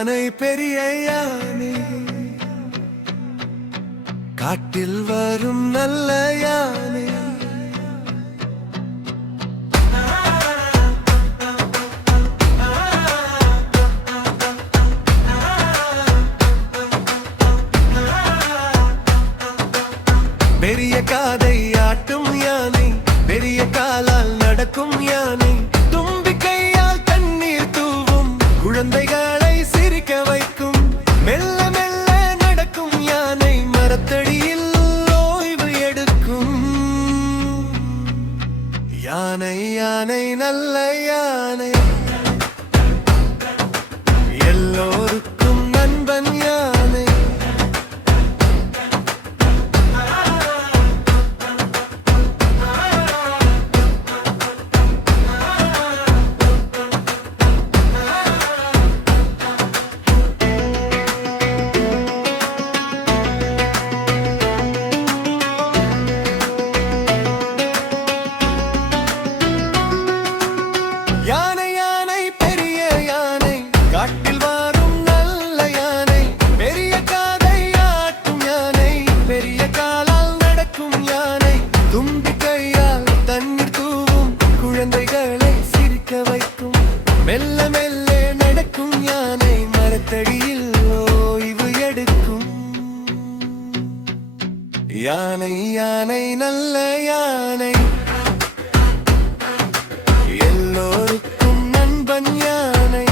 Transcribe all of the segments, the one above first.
யானை பெரிய யானை, காட்டில் வரும் நல்ல யானை. பெரிய காதை ஆட்டும் யானை, பெரிய காலால் நடக்கும் யானை, தும்பிக்கையால் தண்ணீர் தூவும் குழந்தைகளை சிரிக்க வைக்கும். மெல்ல மெல்ல நடக்கும் யானை, மரத்தடியில் ஓய்வு எடுக்கும். யானை யானை நல்ல யானை, எல்லோருக்கும் நண்பன் யானை. யானை யானை பெரிய யானை, காட்டில் வரும் நல்ல யானை, பெரிய காதை ஆட்டும் யானை, பெரிய காலால் நடக்கும் யானை, தும்பிக்கையால் தண்ணீர் தூவும் குழந்தைகளை சிரிக்க வைக்கும். மெல்ல மெல்ல நடக்கும் யானை, மரத்தடியில் ஓய்வு எடுக்கும். யானை யானை நல்ல யானை, எல்லோருக்கும் நண்பன் யானை.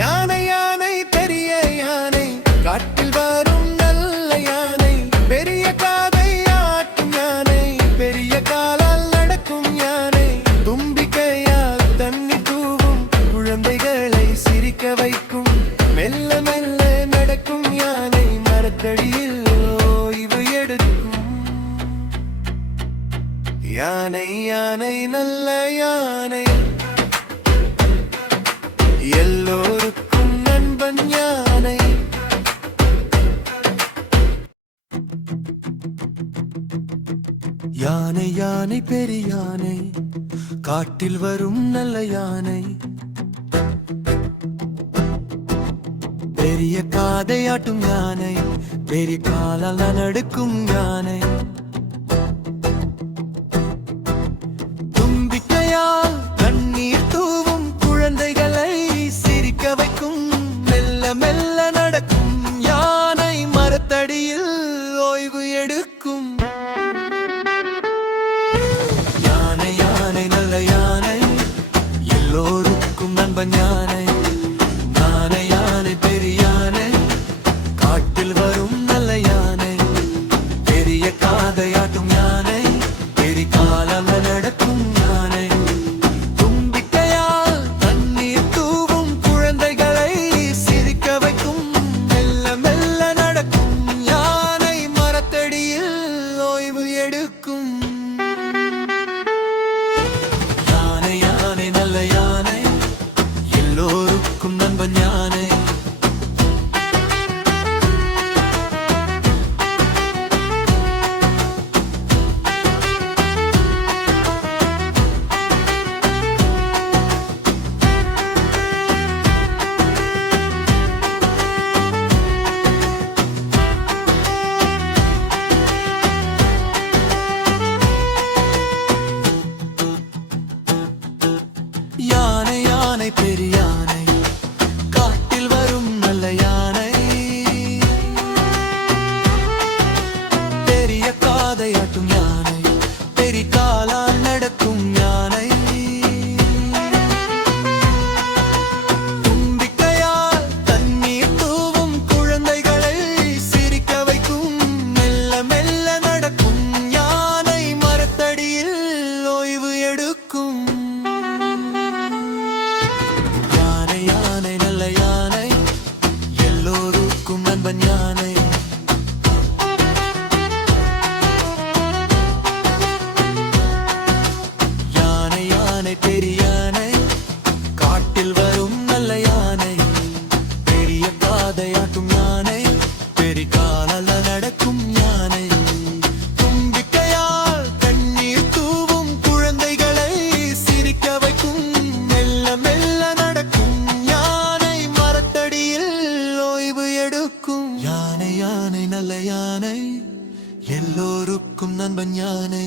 யானை யானை பெரிய யானை, காட்டில் வரும் நல்ல யானை, பெரிய காதை ஆட்டும் யானை, பெரிய காலால் நடக்கும் யானை, தும்பிக்கையால் தண்ணீர் தூவும் குழந்தைகளை சிரிக்க வைக்கும். மெல்ல மெல்ல நடக்கும் யானை, மரத்தடியில் ஓய்வு எடுக்கும். யானை யானை நல்ல யானை, எல்லோருக்கும் நண்பன் யானை. யானை யானை பெரிய யானை, காட்டில் வரும் நல்ல யானை, பெரிய காதை ஆட்டும் யானை, பெரிய காலால் நடக்கும் யானை, தும்பிக்கையால் தண்ணீர் தூவும் குழந்தைகளை சிரிக்க வைக்கும். மெல்ல மெல்ல நடக்கும் யானை, மரத்தடியில் ஓய்வு எடுக்கும். யானை யானை நல்ல யானை, எல்லோருக்கும் நண்பன் யானை. யானை யானை பெரிய யானை, காட்டில் வரும் நல்ல யானை, பெரிய காதையாட்டும் யானை, பெரிய காலால் நடக்கும் யானை, தும்பிக்கையால் தண்ணீர் தூவும் குழந்தைகளை சிரிக்க வைக்கும். யானை பெரிய யானை காட்டில் வரும் நல்ல யானை பெரிய பாதையாட்டும் யானை பெரிகால நடக்கும் யானை தும்பிக்கையால் தண்ணீர் தூவும் குழந்தைகளை சிரிக்க வைக்கும் மெல்ல மெல்ல நடக்கும் யானை மரத்தடியில் ஓய்வு எடுக்கும் யானை யானை நல்ல யானை எல்லோருக்கும் நண்பன் யானை